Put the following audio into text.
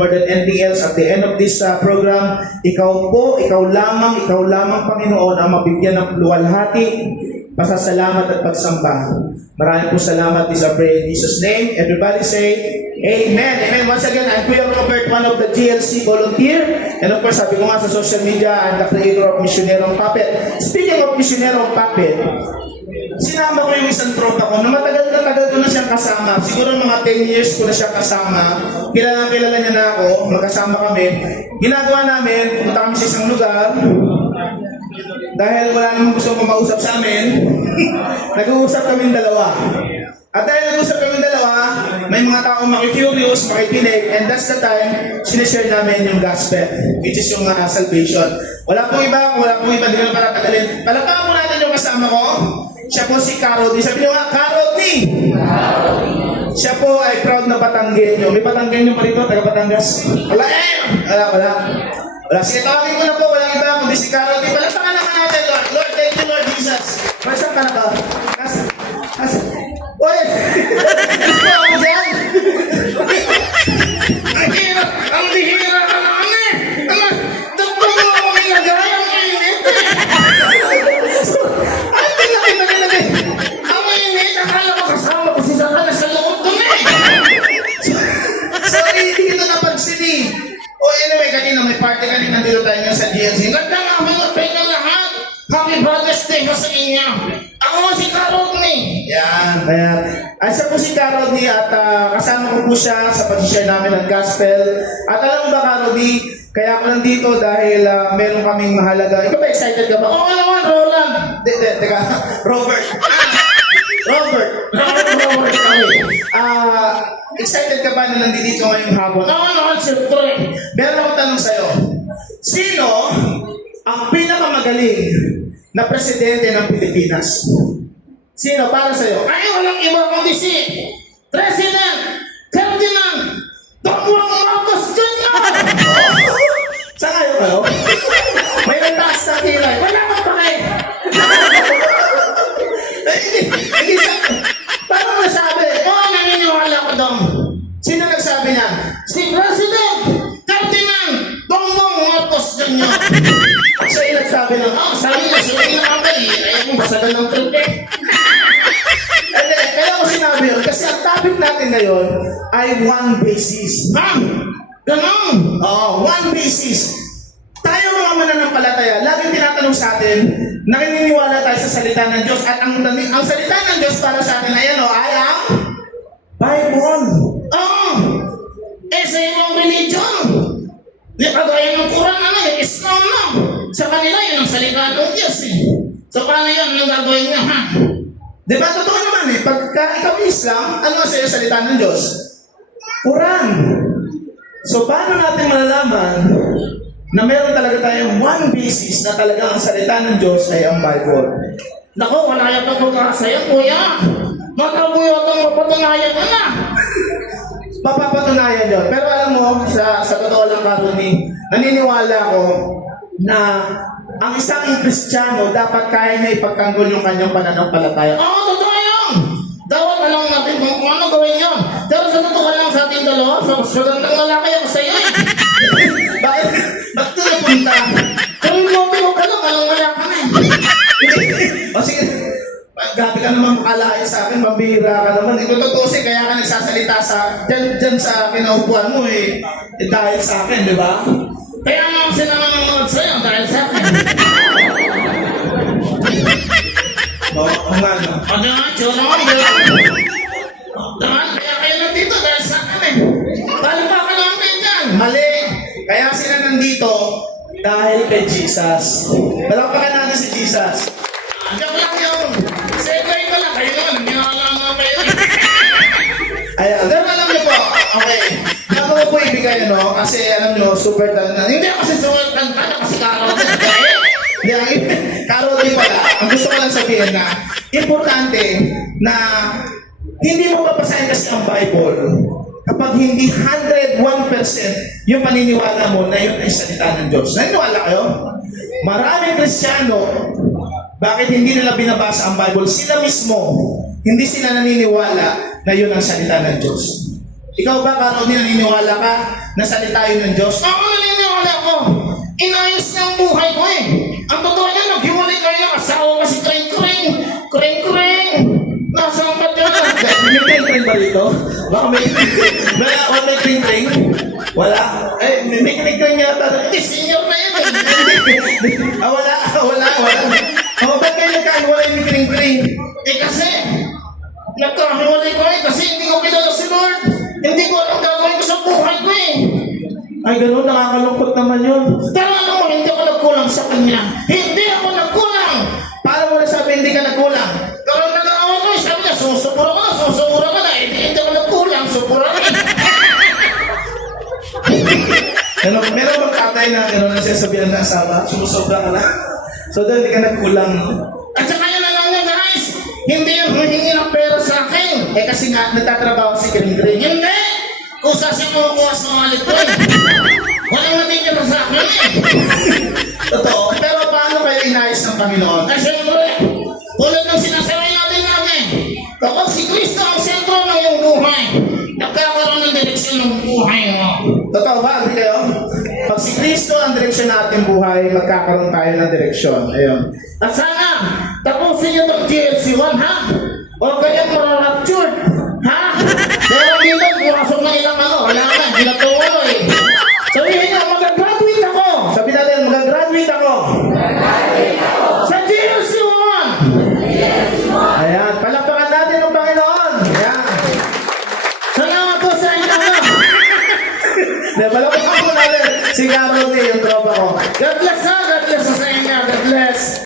more than anything else, at the end of this program, ikaw lamang, Panginoon, ang mabigyan ng luwalhati, pasasalamat at pagsamba. Maraming po salamat. This I pray in Jesus' name. Everybody say, Amen. Amen. Once again, I'm Kuya Robert, one of the GLC volunteer. And of course, sabi ko nga sa social media, I'm the creator of Misionerong Puppet. Speaking of Misionerong Puppet, sinama ko yung isang tropa ko na matagal ko na siyang kasama. Siguro mga 10 years ko na siya kasama. Kilala niya na ako, magkasama kami. Ginagawa namin, pumunta kami sa isang lugar. Dahil wala namang gusto kumausap sa amin, nag-uusap kami dalawa. At dahil nag-uusap kami dalawa, may mga taong makikurious, makikinig, and that's the time, sinishare namin yung gospel, which is yung salvation. Wala pong iba, di na paratagalin. Palakpakan po natin yung kasama ko. Siya po si Karodi. Sabi niyo nga, Karodi! Siya po ay proud na Batanggenyo. May Batanggenyo pa rito, taga Batangas. Wala. Sige, tawagin ko na po, walang iba, kundi si Karodi. Palakpakan naman natin, Lord. Lord, thank you, Lord Jesus. Masang ka na ka? Oy! Ito ako dyan! Ang bihira ka naman eh! Doktor mo ako nilagay ang init eh! Ay, nilagay! Ang init! Akala ko kasama ko si Saka sa loob doon eh! Sorry, hindi kita napansin eh! Anyway, kanina may party kanina dito tayo ngayon sa GLC. Ganda nga mga tayo lahat! Happy Father's Day ko sa inyo! Ako si Karodi. Yan. Ay, siya po si Karodi at kasama ko po siya sa pag-share namin ng gospel. At alam mo ba, Karodi, kaya ako nandito dahil meron kaming mahalaga. Ikaw ba excited ka ba? Oo naman, Roland. Teka, Robert. Robert kami. Excited ka ba na nandito ngayong hapon? Oo naman, siyempre. Meron akong tanong sa'yo. Sino ang pinakamagaling na presidente ng Pilipinas? Sino para sa'yo? Ay, walang iba kundi si President Ferdinand Bongbong Marcos Jr. Saan kayo? May nataas na kilay. Wala ka pa kayo. Hindi sa... Paano nasabi? Oo, naniniwala ko doon. Sino nagsabi niya? Si President Ferdinand Bongbong Marcos Jr. Siya yung nagsabi ng, sabi niya, sila yung nakakali. Ayaw mong basagal ng trip eh. Kaya ko sinabi yun, kasi ang topic natin ngayon ay one basis. Ganon! One basis. Tayo mga mananampalataya, laging tinatanong sa atin, naniniwala tayo sa salita ng Diyos. At ang salita ng Diyos para sa atin ay ang Bible. Sa ibang religion. Di kagaya ng Quran, yung Islam na. Sa kanila, yun ang salita ng Diyos eh. So, paano yun? Anong gagawin niya, ha? Diba, totoo naman eh. Pagka ikaw Islam, ano ang sa'yo salita ng Diyos? Quran. So, paano natin malalaman na meron talaga tayong one basis na talaga ang salita ng Diyos ay ang Bible? Naku, wala yung pagkakasa sa'yo, kuya. Matabuyo itong mapatunayan mo na. Mapapatunayan yun. Pero alam mo, sa totoo lang, Karodi, naniniwala ko na ang isang Kristiyano dapat kaya na ipagtanggol yung kanyang pananampalataya. Totoo yun! Dapat alam natin kung ano gawin yun. Pero sa totoo lang sa ating dalawa, sa gandang lalaki ako sa iyo. Bakit ito napunta? Kung mobi mo pa lang, alam wala ka na eh. Sige, grabe ka naman makalayo sa akin, mabihira ka naman. Ito totoo kaya ka nagsasalita dyan sa kinaupuan mo eh. Dahil sa akin, di ba? Kaya nga sila nanonood sa'yo dahil sa akin. Ang ano? Ano nga, tsura mo, kaya kayo nandito dahil sa akin eh. Dahil pa ka namin dyan. Mali. Kaya sila nandito dahil kay Jesus. Palakpakan natin si Jesus. Diyan lang yun. Segway ko lang. Kayo naman, nangyala nga kayo. Ayan, alam niyo po. Okay. Ako po ibigay, kasi alam nyo, super talent. Hindi ako kasi super talent, kasi Karodi. Hindi, Karodi pala. Ang gusto ko lang sabihin na, importante na hindi mo papasahin kasi ang Bible kapag hindi 101% yung paniniwala mo na yun ay salita ng Diyos. Naniniwala kayo? Maraming Kristiyano, bakit hindi nila binabasa ang Bible? Sila mismo, hindi sila naniniwala na yun ang salita ng Diyos. Ikaw ba, Karodi, naniniwala ka na salita yun ng Diyos? Ako naniniwala ko. Inayos niya ang buhay ko eh. Ang totoo niya, naghiwalay kayo ng asawa kasi kring-kring. Kring-kring. Nasaan ba dyan? May kring-kring ba dito? Baka may may kring-kring? Wala. Eh, may kring-kring yata. Hindi, senior na yan eh. Wala. Ba't kayo nagkahiwalay ni kring-kring? Eh kasi, nagkahiwalay ko eh kasi hindi ko kilala si Lord. Hindi ko alam gagawin ko sa buhay ko eh. Ay, ganun, nakakalungkot naman yun. Pero alam mo, hindi ako nagkulang sa kanya. Hindi ako nagkulang. Paano mo nasabi hindi ka nagkulang? Pero nag-aawa ko, sabi niya, susubura ka na. Hindi ako nagkulang, subura ka. Meron bang tatay na gano'n na sasabihan na asawa? Sumusobra ka na? So, dahil hindi ka nagkulang. At saka yan na lang niya, guys. Hindi yan humingi ng pera sa akin. Eh, kasi nga, nagtatrabaho si kring-kring. Hindi! Kusa siya kumukuha sa wallet ko eh. Walang natitira sa akin eh. Totoo. Pero paano kayo inayos ng Panginoon? Kasi siyempre, tulad ng sinasaway natin namin, kapag si Kristo ang sentro ng iyong buhay, nagkakaroon ng direksyon ng buhay mo. Totoo ba? Hindi kayo? Pag si Kristo ang direksyon natin buhay, magkakaroon tayo ng direksyon. Ayun. At sana, tapusin niyo itong GLC 1, ha? O kaya mararaptured, ha? Pero dito, pumasok na ilang ano, wala na, hindi na tumulo eh. Sabihin niyo, mag-graduate ako Sabi natin, mag-graduate ako. sa GLC 1. Ayan. Palakpakan natin ang Panginoon. Ayan. Salamat po sa inyo. Palakpakan po natin si Karodi, yung tropa ko. God bless ha, God bless sa inyo, God bless.